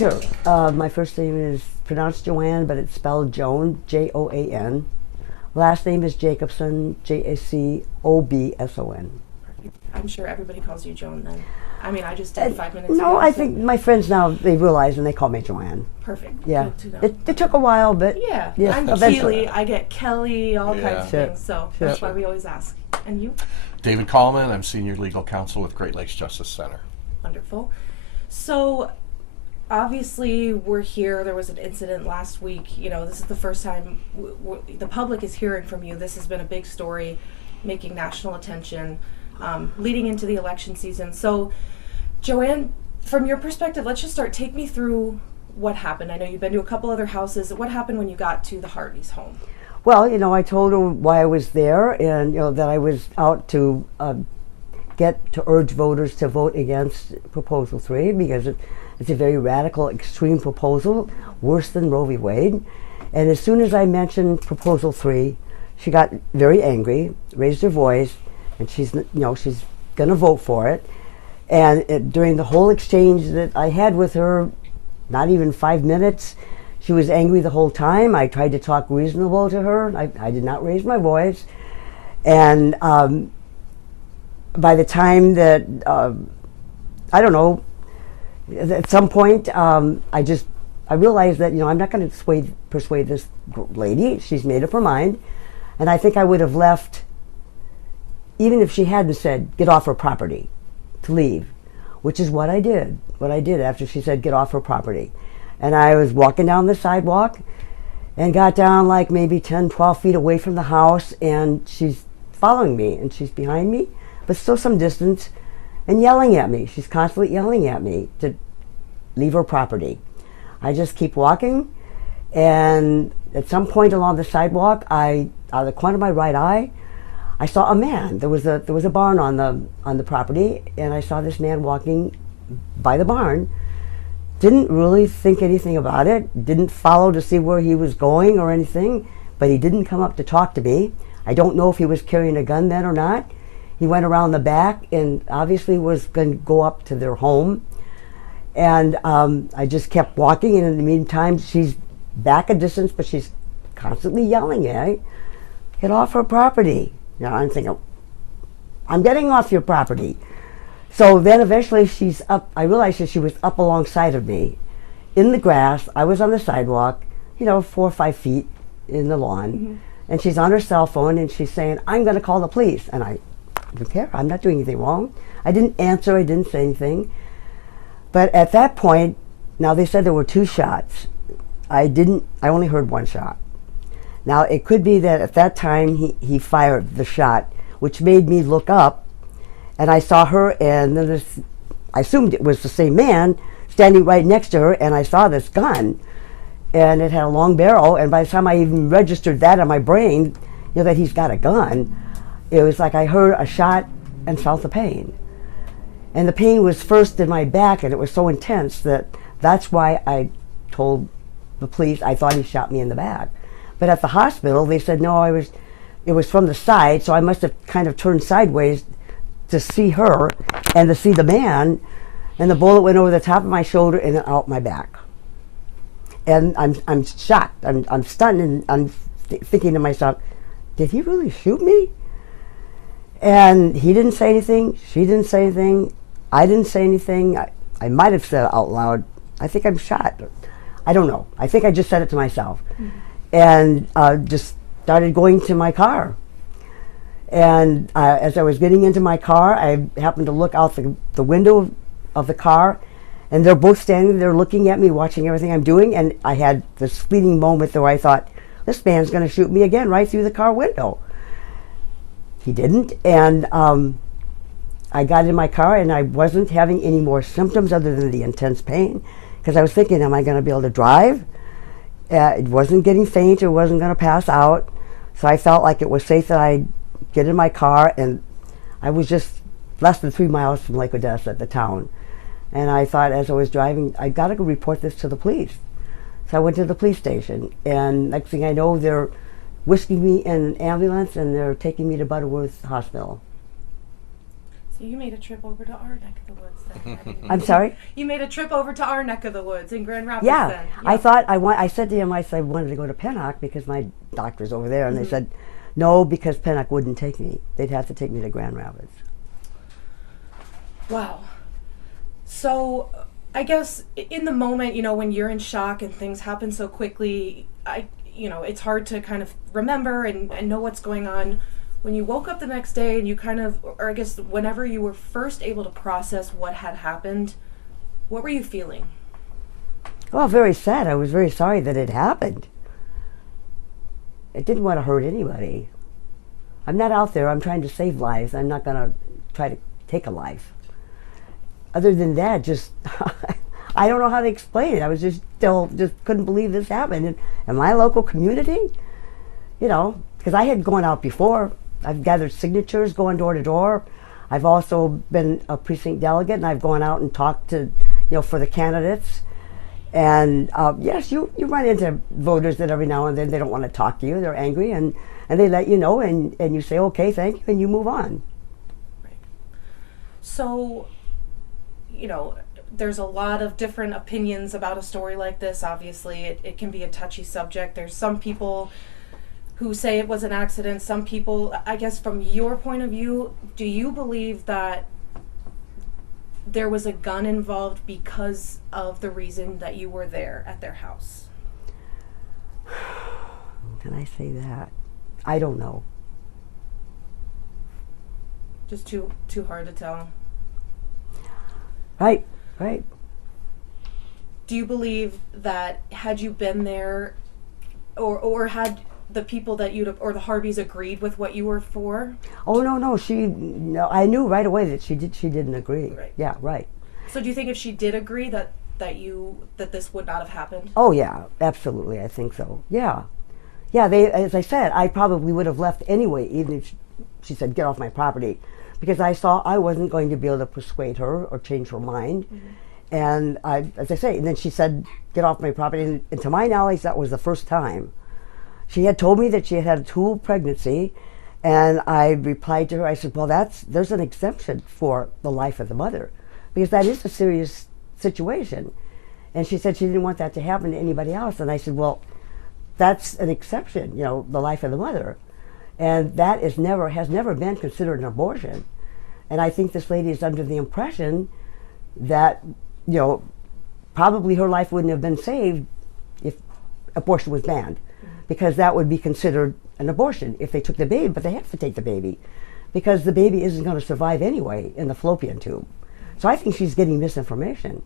Sure. My first name is pronounced Joanne, but it's spelled Joan, Joan. Last name is Jacobson, Jacobson. I'm sure everybody calls you Joan then. I mean, I just did 5 minutes No, ago. I think my friends now, they realize and they call me Joanne. Perfect. Yeah. Good to know. It took a while, but Yeah. yes, I'm eventually. Keely. I get Kelly, all kinds of Sure. things. So Sure. that's why we always ask. And you? David Coleman, I'm Senior Legal Counsel with Great Lakes Justice Center. Wonderful. So obviously we're here. There was an incident last week. You know, this is the first time the public is hearing from you. This has been a big story, making national attention, leading into the election season. So, Joanne, from your perspective, let's just start. Take me through what happened. I know you've been to a couple other houses. What happened when you got to the Harvey's home? Well, I told her why I was there, and that I was out to urge voters to vote against Proposal 3 because it's a very radical, extreme proposal, worse than Roe v. Wade. And as soon as I mentioned Proposal 3, she got very angry, raised her voice, and she's going to vote for it. And during the whole exchange that I had with her, not even 5 minutes, she was angry the whole time. I tried to talk reasonable to her. I did not raise my voice. And by the time that, I don't know, at some point, I realized that, I'm not going to persuade this lady. She's made up her mind. And I think I would have left, even if she hadn't said, get off her property, to leave, which is what I did. What I did after she said, get off her property. And I was walking down the sidewalk and got down like maybe 10, 12 feet away from the house, and she's following me, and she's behind me, but still some distance, and yelling at me. She's constantly yelling at me to leave her property. I just keep walking, and at some point along the sidewalk, out of the corner of my right eye, I saw a man. There was a barn on the property, and I saw this man walking by the barn. Didn't really think anything about it, didn't follow to see where he was going or anything, but he didn't come up to talk to me. I don't know if he was carrying a gun then or not. He went around the back and obviously was going to go up to their home. And I just kept walking, and in the meantime, she's back a distance, but she's constantly yelling at me, get off her property. I'm thinking, I'm getting off your property. So then eventually she's up. I realized that she was up alongside of me in the grass. I was on the sidewalk, 4 or 5 feet in the lawn. Mm-hmm. And she's on her cell phone, and she's saying, I'm going to call the police. And I don't care. I'm not doing anything wrong. I didn't answer. I didn't say anything. But at that point, now they said there were 2 shots. I only heard 1 shot. Now it could be that at that time he fired the shot, which made me look up. And I saw her, and then I assumed it was the same man standing right next to her, and I saw this gun, and it had a long barrel, and by the time I even registered that in my brain, that he's got a gun, it was like I heard a shot and felt the pain. And the pain was first in my back, and it was so intense that's why I told the police I thought he shot me in the back. But at the hospital, they said, no, it was from the side, so I must have kind of turned sideways to see her and to see the man, and the bullet went over the top of my shoulder and out my back. And I'm shocked. I'm stunned, and I'm thinking to myself, did he really shoot me? And he didn't say anything. She didn't say anything. I didn't say anything. I might have said out loud, I think I'm shot. I don't know. I think I just said it to myself. Mm-hmm. And just started going to my car. And as I was getting into my car, I happened to look out the window of the car, and they're both standing there looking at me, watching everything I'm doing, and I had this fleeting moment where I thought, this man's going to shoot me again right through the car window. He didn't, and I got in my car, and I wasn't having any more symptoms other than the intense pain, because I was thinking, am I going to be able to drive? It wasn't getting faint, it wasn't going to pass out, so I felt like it was safe that I get in my car, and I was just less than 3 miles from Lake Odessa, the town. And I thought as I was driving, I got to go report this to the police. So I went to the police station, and next thing I know, they're whisking me in an ambulance, and they're taking me to Butterworth Hospital. So you made a trip over to our neck of the woods then. I'm sorry? You made a trip over to our neck of the woods in Grand Rapids Yeah. then. I said to him, I wanted to go to Pennock because my doctor's over there, and they said, no, because Pennock wouldn't take me. They'd have to take me to Grand Rapids. Wow. So I guess in the moment, when you're in shock and things happen so quickly, it's hard to kind of remember and know what's going on. When you woke up the next day and you or I guess whenever you were first able to process what had happened, what were you feeling? Well, very sad. I was very sorry that it happened. I didn't want to hurt anybody. I'm not out there. I'm trying to save lives. I'm not going to try to take a life. Other than that, just, I don't know how to explain it. I was just couldn't believe this happened. In my local community, because I had gone out before. I've gathered signatures going door to door. I've also been a precinct delegate, and I've gone out and talked to, for the candidates. And yes, you run into voters that every now and then they don't want to talk to you. They're angry, and they let you know, and you say, okay, thank you, and you move on. Right. So, there's a lot of different opinions about a story like this. Obviously, it can be a touchy subject. There's some people who say it was an accident. Some people, I guess from your point of view, do you believe that there was a gun involved because of the reason that you were there at their house? Can I say that? I don't know. Just too hard to tell. Right. Do you believe that had you been there, or had the people that or the Harveys agreed with what you were for? Oh no, I knew right away that she didn't agree. Right. Yeah, right. So do you think if she did agree that this would not have happened? Oh yeah, absolutely. I think so. Yeah. As I said, I probably would have left anyway, even if she said get off my property, because I saw I wasn't going to be able to persuade her or change her mind. And as I say, and then she said get off my property, and to my knowledge, that was the first time. She had told me that she had had a two pregnancy, and I replied to her, I said, well, there's an exemption for the life of the mother, because that is a serious situation. And she said she didn't want that to happen to anybody else. And I said, well, that's an exception, the life of the mother. And that has never been considered an abortion. And I think this lady is under the impression that, probably her life wouldn't have been saved if abortion was banned. Because that would be considered an abortion if they took the baby, but they have to take the baby because the baby isn't going to survive anyway in the fallopian tube. So I think she's getting misinformation.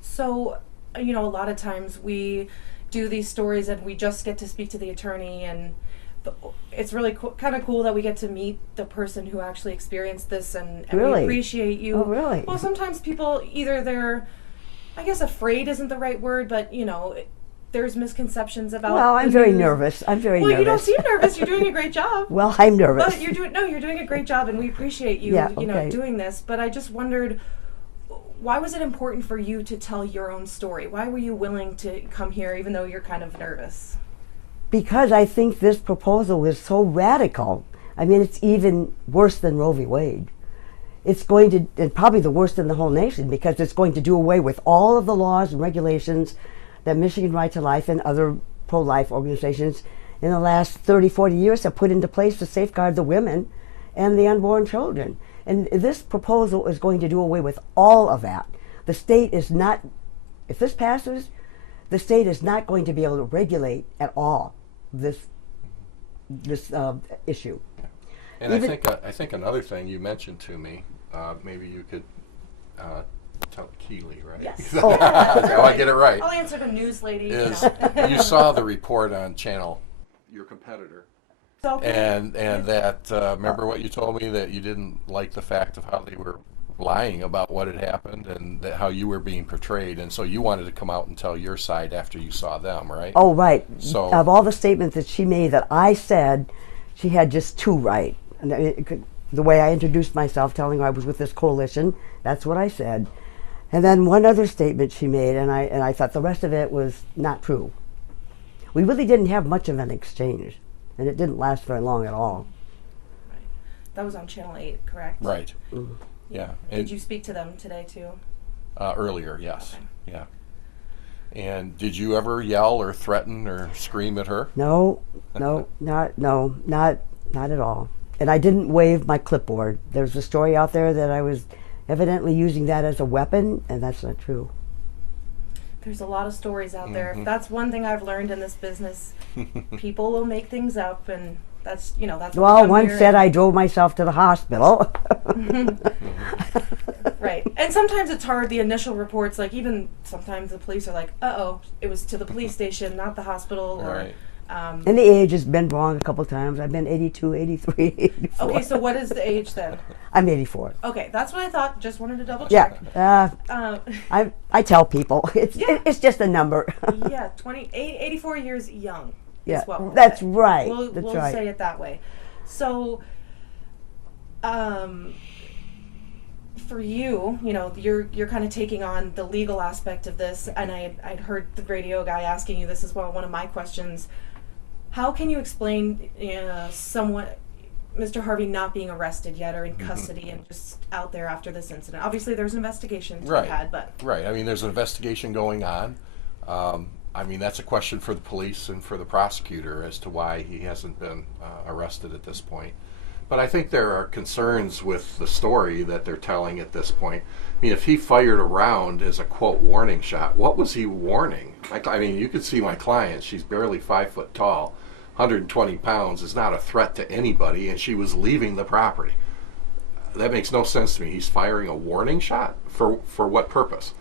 So, a lot of times we do these stories and we just get to speak to the attorney, and it's really kind of cool that we get to meet the person who actually experienced this, and Really? we appreciate you. Oh, really? Well, sometimes people, either they're, I guess afraid isn't the right word, but, there's misconceptions about. Well, I'm very nervous. I'm very nervous. Well, you don't seem nervous. You're doing a great job. Well, I'm nervous. But you're doing a great job, and we appreciate you, doing this. But I just wondered, why was it important for you to tell your own story? Why were you willing to come here, even though you're kind of nervous? Because I think this proposal is so radical. I mean, it's even worse than Roe v. Wade. It's going to, and probably the worst in the whole nation, because it's going to do away with all of the laws and regulations that Michigan Right to Life and other pro-life organizations in the last 30, 40 years have put into place to safeguard the women and the unborn children. And this proposal is going to do away with all of that. The state is not, if this passes, the state is not going to be able to regulate at all this issue. And I think another thing you mentioned to me, maybe you could tell Keeley, right? Yes. That's how I get it right. I'll answer the news lady. You saw the report on channel, your competitor. Okay. And that, remember what you told me, that you didn't like the fact of how they were lying about what had happened and how you were being portrayed, and so you wanted to come out and tell your side after you saw them, right? Oh, right. So of all the statements that she made that I said, she had just two right. And the way I introduced myself, telling her I was with this coalition, that's what I said. And then one other statement she made, and I thought the rest of it was not true. We really didn't have much of an exchange, and it didn't last very long at all. that was on Channel 8, correct? Right. Yeah. Did you speak to them today too? Earlier, yes. Okay. Yeah. And did you ever yell or threaten or scream at her? No, not at all. And I didn't wave my clipboard. There's a story out there that I was evidently using that as a weapon, and that's not true. There's a lot of stories out there. That's one thing I've learned in this business. People will make things up, and that's, you know, that's what we Well, come one here said and- I drove myself to the hospital. Right. And sometimes it's hard, the initial reports, like even sometimes the police are like, uh-oh, it was to the police station, not the hospital. Or, Right. And the age has been wrong a couple times. I've been 82, 83, 84. Okay, so what is the age then? I'm 84. Okay, that's what I thought. Just wanted to double Yeah, check. I tell people it's Yeah. it's just a number. Yeah, 84 years young. Yeah, is what we'll that's say. right. We'll That's right. say it that way. So, for you, you know, you're kind of taking on the legal aspect of this, and I'd heard the radio guy asking you this as well. One of my questions: how can you explain someone, Mr. Harvey, not being arrested yet or in custody and just out there after this incident? Obviously, there's an investigation to Right. be had, but Right. I mean, there's an investigation going on. I mean, that's a question for the police and for the prosecutor as to why he hasn't been arrested at this point. But I think there are concerns with the story that they're telling at this point. I mean, if he fired a round as a, quote, warning shot, what was he warning? Like, I mean, you could see my client. She's barely 5 foot tall, 120 pounds, is not a threat to anybody, and she was leaving the property. That makes no sense to me. He's firing a warning shot? For what purpose?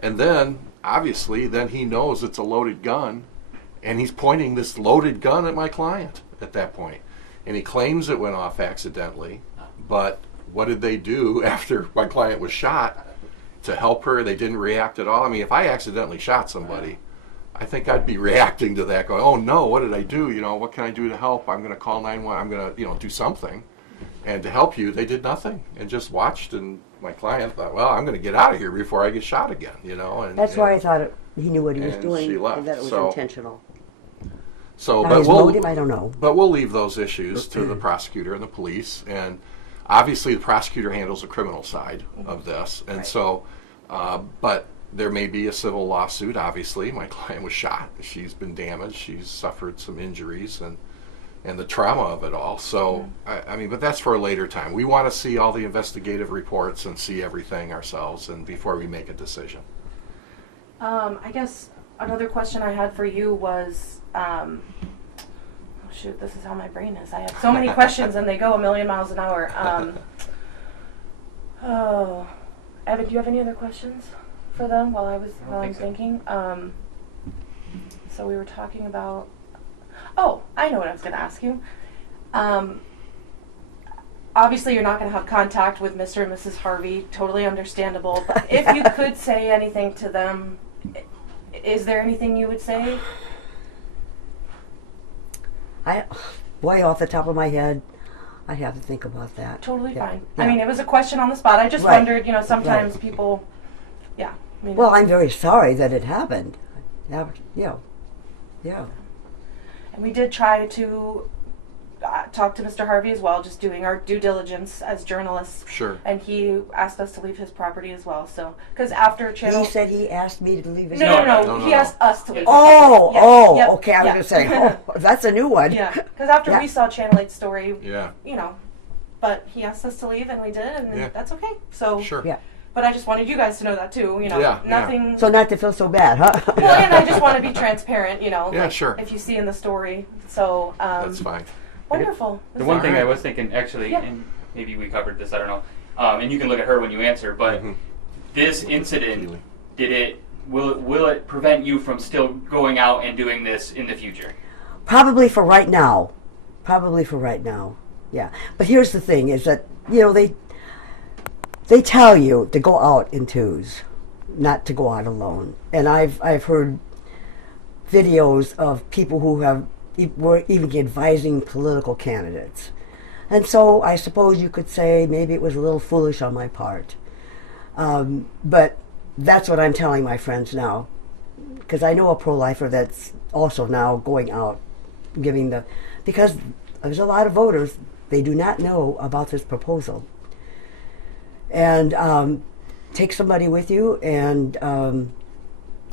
And then, obviously, then he knows it's a loaded gun, and he's pointing this loaded gun at my client at that point. And he claims it went off accidentally, but what did they do after my client was shot to help her? They didn't react at all. I mean, if I accidentally shot somebody, I think I'd be reacting to that, going, oh no, what did I do? You know, what can I do to help? I'm going to call 911. I'm going to, you know, do something. And to help you, they did nothing and just watched. And my client thought, well, I'm going to get out of here before I get shot again, you know. And That's why I thought he knew what he was and doing she left, and that it was so- intentional. So, Now, but his we'll, motive, I don't know. But we'll leave those issues to the prosecutor and the police, and obviously the prosecutor handles the criminal side of this, and Right. so, but there may be a civil lawsuit. Obviously, my client was shot; she's been damaged, she's suffered some injuries, and the trauma of it all. So, I mean, but that's for a later time. We want to see all the investigative reports and see everything ourselves, and before we make a decision. I guess another question I had for you was, oh shoot, this is how my brain is. I have so many questions and they go a million miles an hour. Oh, Evan, do you have any other questions for them while I'm thinking? So we were talking about, oh, I know what I was going to ask you. Obviously, you're not going to have contact with Mr. and Mrs. Harvey. Totally understandable. But if you could say anything to them, is there anything you would say? Boy, off the top of my head, I'd have to think about that. Totally Yeah. fine. Yeah. I mean, it was a question on the spot. I just Right. wondered, you know, sometimes Right. people, yeah. I mean, Well, I'm very sorry that it happened. Yeah. and we did try to talk to Mr. Harvey as well, just doing our due diligence as journalists. Sure. And he asked us to leave his property as well. So, because after Channel, He said he asked me to leave his. no, No, he no. asked us to leave. Oh, Yes, oh, yep, okay. I was yeah. going to say, oh, that's a new one. Yeah, because after Yeah. we saw Channel 8's story, Yeah. you know, but he asked us to leave and we did, and Yeah. that's okay. So, Sure. Yeah. but I I you guys to know that too. You know, Yeah, yeah. nothing. So not to feel so bad, huh? Well, and I just want to be transparent. You know, Yeah, like, sure. if you see in the story, so That's fine. wonderful. The one thing I Alright. was thinking, actually, Yeah. and maybe we covered this, I don't know, and you can look at her when you answer, but Mhm. this incident, will it prevent you from still going out and doing this in the future? Probably for right now. Yeah. But here's the thing: is that they tell you to go out in twos, not to go out alone. And I've heard videos of people who were even advising political candidates, and so I suppose you could say maybe it was a little foolish on my part. But that's what I'm telling my friends now, because I know a pro-lifer that's also now going out, because there's a lot of voters They do not know about this proposal. And take somebody with you and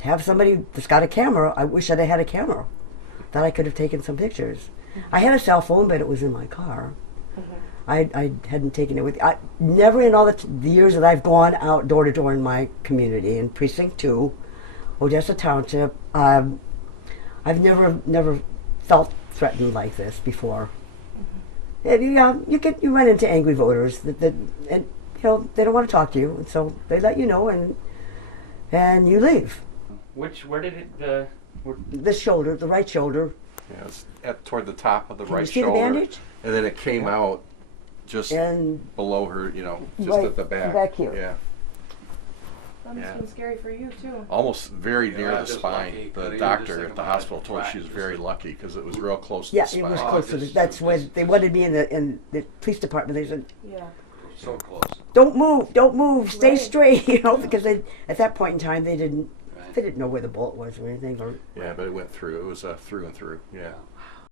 have somebody that's got a camera. I wish that I had a camera that I could have taken some pictures. I had a cell phone, but it was in my car. I hadn't taken it with. I never in all the years that I've gone out door to door in my community in Precinct 2, Odessa Township. I've never felt threatened like this before. You run into angry voters and they don't want to talk to you, and so they let you know and you leave. Where did This shoulder, the right shoulder. Yeah, it's toward the top of the Can right you see shoulder. the bandage? And then it came out just And below her, just right at the back. back here. Yeah. That must have been scary for you too. Almost very near the just spine. lucky, The 'cause you doctor just at think the about hospital it, told her she was right, very just- lucky because it was real close to Yeah, the spine. it was Oh, close to just- that's when just- they wanted me in the police department. They said, Yeah. So close. don't move, stay Right. straight, because they, at that point in time they didn't Right. know where the bullet was or anything. Or Yeah, but it went through. It was through and through. Yeah.